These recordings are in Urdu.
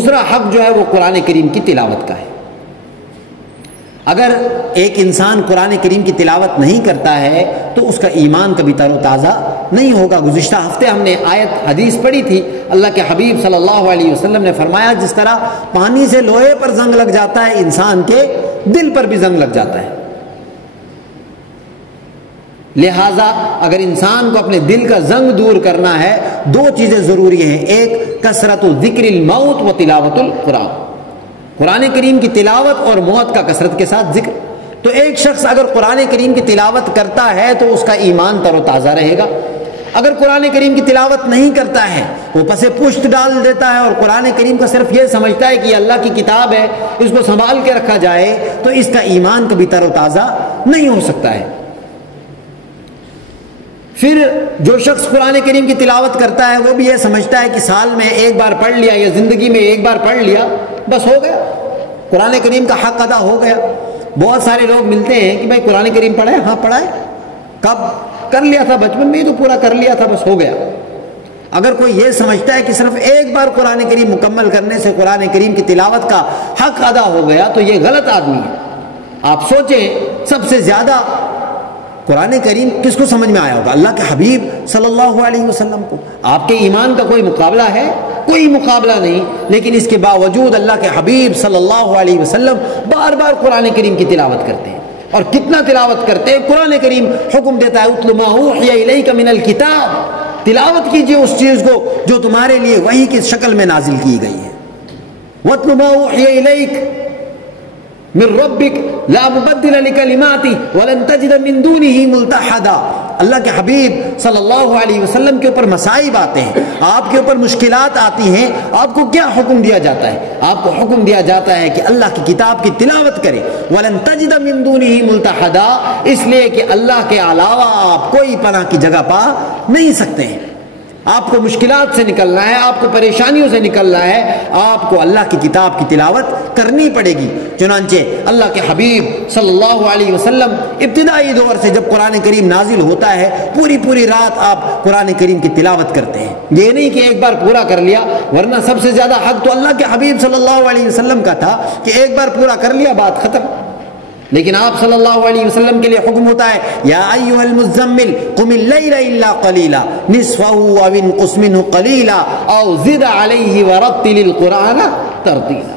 دوسرا حق جو ہے وہ قرآن کریم کی تلاوت کا ہے۔ اگر ایک انسان قرآن کریم کی تلاوت نہیں کرتا ہے تو اس کا ایمان کبھی تر و تازہ نہیں ہوگا۔ گزشتہ ہفتے ہم نے آیت حدیث پڑھی تھی، اللہ کے حبیب صلی اللہ علیہ وسلم نے فرمایا جس طرح پانی سے لوہے پر زنگ لگ جاتا ہے، انسان کے دل پر بھی زنگ لگ جاتا ہے۔ لہٰذا اگر انسان کو اپنے دل کا زنگ دور کرنا ہے، دو چیزیں ضروری ہیں، ایک کثرت ذکر الموت و تلاوت القرآن، قرآن کریم کی تلاوت اور موت کا کثرت کے ساتھ ذکر۔ تو ایک شخص اگر قرآن کریم کی تلاوت کرتا ہے تو اس کا ایمان تر و تازہ رہے گا۔ اگر قرآن کریم کی تلاوت نہیں کرتا ہے، وہ پس پشت ڈال دیتا ہے اور قرآن کریم کا صرف یہ سمجھتا ہے کہ یہ اللہ کی کتاب ہے، اس کو سنبھال کے رکھا جائے، تو اس کا ایمان کبھی تر و تازہ نہیں ہو سکتا ہے۔ پھر جو شخص قرآن کریم کی تلاوت کرتا ہے وہ بھی یہ سمجھتا ہے کہ سال میں ایک بار پڑھ لیا یا زندگی میں ایک بار پڑھ لیا بس ہو گیا، قرآن کریم کا حق ادا ہو گیا۔ بہت سارے لوگ ملتے ہیں کہ بھائی قرآن کریم پڑھا ہے؟ ہاں پڑھا ہے۔ کب؟ کر لیا تھا بچپن میں ہی تو پورا کر لیا تھا، بس ہو گیا۔ اگر کوئی یہ سمجھتا ہے کہ صرف ایک بار قرآن کریم مکمل کرنے سے قرآن کریم کی تلاوت کا حق ادا ہو گیا تو یہ غلط آدمی ہے۔ آپ سوچیں سب سے زیادہ قرآن کریم کس کو سمجھ میں آیا ہوگا؟ اللہ کے حبیب صلی اللہ علیہ وسلم کو۔ آپ کے ایمان کا کوئی مقابلہ ہے؟ کوئی مقابلہ نہیں، لیکن اس کے باوجود اللہ کے حبیب صلی اللہ علیہ وسلم بار بار قرآن کریم کی تلاوت کرتے ہیں۔ اور کتنا تلاوت کرتے ہیں؟ قرآن کریم حکم دیتا ہے اتل ما اوحی الیک من الکتاب، تلاوت کیجئے اس چیز کو جو تمہارے لیے وحی کی شکل میں نازل کی گئی ہے۔ واتل ما اوحی الیک من ربک لا مبدل لکلماتی ولن تجد من دونہ ملتحدا۔ اللہ کے حبیب صلی اللہ علیہ وسلم کے اوپر مصائب آتے ہیں، آپ کے اوپر مشکلات آتی ہیں، آپ کو کیا حکم دیا جاتا ہے؟ آپ کو حکم دیا جاتا ہے کہ اللہ کی کتاب کی تلاوت کرے۔ ولن تجد من دونہ ملتحدا، اس لیے کہ اللہ کے علاوہ آپ کوئی پناہ کی جگہ پا نہیں سکتے ہیں۔ آپ کو مشکلات سے نکلنا ہے، آپ کو پریشانیوں سے نکلنا ہے، آپ کو اللہ کی کتاب کی تلاوت کرنی پڑے گی۔ چنانچہ اللہ کے حبیب صلی اللہ علیہ وسلم ابتدائی دور سے جب قرآن کریم نازل ہوتا ہے پوری رات آپ قرآن کریم کی تلاوت کرتے ہیں۔ یہ نہیں کہ ایک بار پورا کر لیا، ورنہ سب سے زیادہ حق تو اللہ کے حبیب صلی اللہ علیہ وسلم کا تھا کہ ایک بار پورا کر لیا بات ختم۔ لیکن آپ صلی اللہ علیہ وسلم کے لیے حکم ہوتا ہے یا ایھا المزمل قم اللیل الا قلیلا نصفہ او انقص منہ قلیلا او زد علیہ ورتل القرآن ترتیلا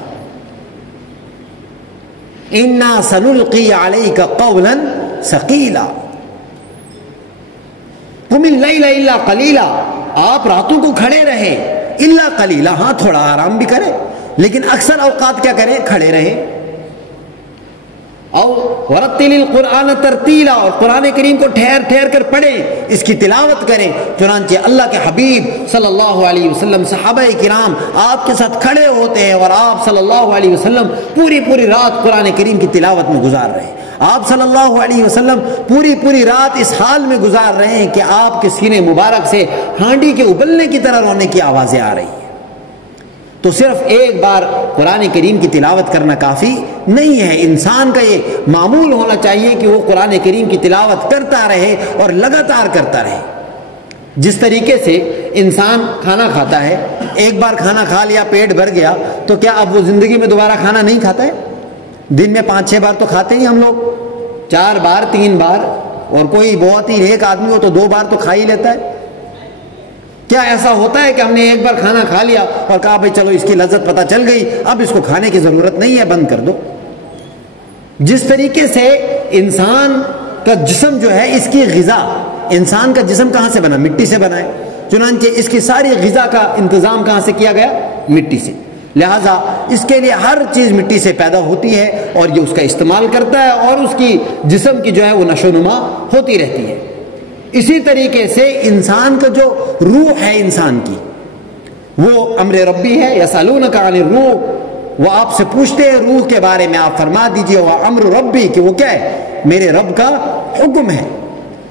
انا سنلقی علیک قولا ثقیلا۔ قم اللیل الا قلیلا، آپ راتوں کو کھڑے رہیں، الا قلیلا، ہاں تھوڑا آرام بھی کریں لیکن اکثر اوقات کیا کریں؟ کھڑے رہیں۔ اور ورتل القرآن ترتیلا، اور قرآن کریم کو ٹھہر کر پڑھیں، اس کی تلاوت کریں۔ چنانچہ اللہ کے حبیب صلی اللہ علیہ وسلم، صحابہ کرام آپ کے ساتھ کھڑے ہوتے ہیں اور آپ صلی اللہ علیہ وسلم پوری رات قرآن کریم کی تلاوت میں گزار رہے ہیں۔ آپ صلی اللہ علیہ وسلم پوری رات اس حال میں گزار رہے ہیں کہ آپ کے سینے مبارک سے ہانڈی کے ابلنے کی طرح رونے کی آوازیں آ رہی ہیں۔ تو صرف ایک بار قرآن کریم کی تلاوت کرنا کافی نہیں ہے، انسان کا یہ معمول ہونا چاہیے کہ وہ قرآن کریم کی تلاوت کرتا رہے اور لگاتار کرتا رہے۔ جس طریقے سے انسان کھانا کھاتا ہے، ایک بار کھانا کھا لیا، پیٹ بھر گیا، تو کیا اب وہ زندگی میں دوبارہ کھانا نہیں کھاتا ہے؟ دن میں 5-6 بار تو کھاتے ہی ہم لوگ، 4 بار 3 بار، اور کوئی بہت ہی نیک آدمی ہو تو 2 بار تو کھا ہی لیتا ہے۔ کیا ایسا ہوتا ہے کہ ہم نے ایک بار کھانا کھا لیا اور کہا بھائی چلو اس کی لذت پتہ چل گئی، اب اس کو کھانے کی ضرورت نہیں ہے، بند کر دو؟ جس طریقے سے انسان کا جسم جو ہے، اس کی غذا، انسان کا جسم کہاں سے بنا؟ مٹی سے بنا ہے، چنانچہ اس کی ساری غذا کا انتظام کہاں سے کیا گیا؟ مٹی سے۔ لہٰذا اس کے لیے ہر چیز مٹی سے پیدا ہوتی ہے اور یہ اس کا استعمال کرتا ہے اور اس کی جسم کی جو ہے وہ نشو و نما ہوتی رہتی ہے۔ اسی طریقے سے انسان کا جو روح ہے انسان کی، وہ امر ربی ہے۔ یسألونک عن الروح، وہ آپ سے پوچھتے ہیں روح کے بارے میں، آپ فرما دیجئے وہ امر ربی، کہ وہ کیا ہے؟ میرے رب کا حکم ہے۔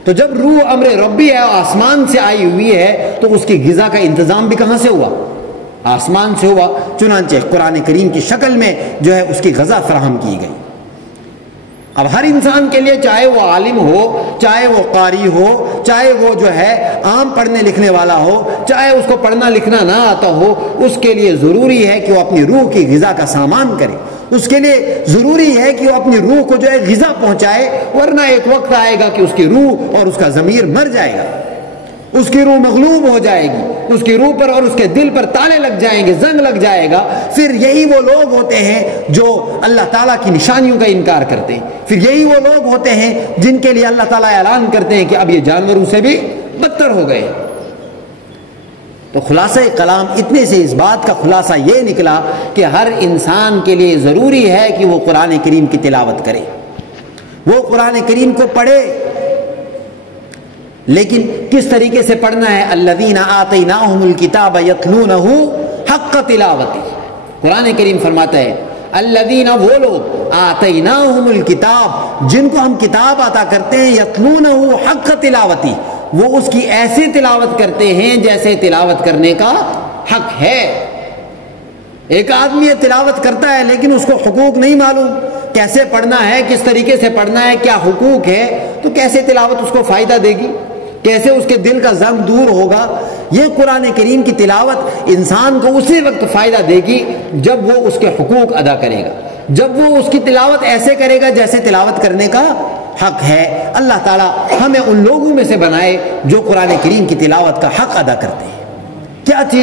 تو جب روح امر ربی ہے، آسمان سے آئی ہوئی ہے، تو اس کی غذا کا انتظام بھی کہاں سے ہوا؟ آسمان سے ہوا۔ چنانچہ قرآن کریم کی شکل میں جو ہے اس کی غذا فراہم کی گئی۔ اب ہر انسان کے لیے، چاہے وہ عالم ہو، چاہے وہ قاری ہو، چاہے وہ جو ہے عام پڑھنے لکھنے والا ہو، چاہے اس کو پڑھنا لکھنا نہ آتا ہو، اس کے لیے ضروری ہے کہ وہ اپنی روح کی غذا کا سامان کرے. اس کے لیے ضروری ہے کہ وہ اپنی روح کو جو ہے غذا پہنچائے، ورنہ ایک وقت آئے گا کہ اس کی روح اور اس کا ضمیر مر جائے گا، اس کی روح مغلوب ہو جائے گی، اس کی روح پر اور اس کے دل پر تالے لگ جائیں گے، زنگ لگ جائے گا. پھر یہی وہ لوگ ہوتے ہیں جو اللہ تعالیٰ کی نشانیوں کا انکار کرتے ہیں. پھر یہی وہ لوگ ہوتے ہیں جن کے لیے اللہ تعالیٰ اعلان کرتے ہیں کہ اب یہ جانوروں سے بھی بدتر ہو گئے. تو خلاصہ کلام اتنے سے اس بات کا خلاصہ یہ نکلا کہ ہر انسان کے لیے ضروری ہے کہ وہ قرآن کریم کی تلاوت کرے، وہ قرآن کریم کو پڑھے. لیکن کس طریقے سے پڑھنا ہے؟ الذین آتیناہم الکتاب یتلونہ حق تلاوتہ. قرآن کریم فرماتا ہے الذین، وہ لوگ، آتیناہم الکتاب، جن کو ہم کتاب عطا کرتے ہیں، یتلونہ حق تلاوتہ، وہ اس کی ایسے تلاوت کرتے ہیں جیسے تلاوت کرنے کا حق ہے. ایک آدمی یہ تلاوت کرتا ہے لیکن اس کو حقوق نہیں معلوم، کیسے پڑھنا ہے، کس طریقے سے پڑھنا ہے، کیا حقوق ہے، تو کیسے تلاوت اس کو فائدہ دے گی، کیسے اس کے دل کا زنگ دور ہوگا؟ یہ قرآن کریم کی تلاوت انسان کو اسی وقت فائدہ دے گی جب وہ اس کے حقوق ادا کرے گا، جب وہ اس کی تلاوت ایسے کرے گا جیسے تلاوت کرنے کا حق ہے. اللہ تعالیٰ ہمیں ان لوگوں میں سے بنائے جو قرآن کریم کی تلاوت کا حق ادا کرتے ہیں. کیا چیز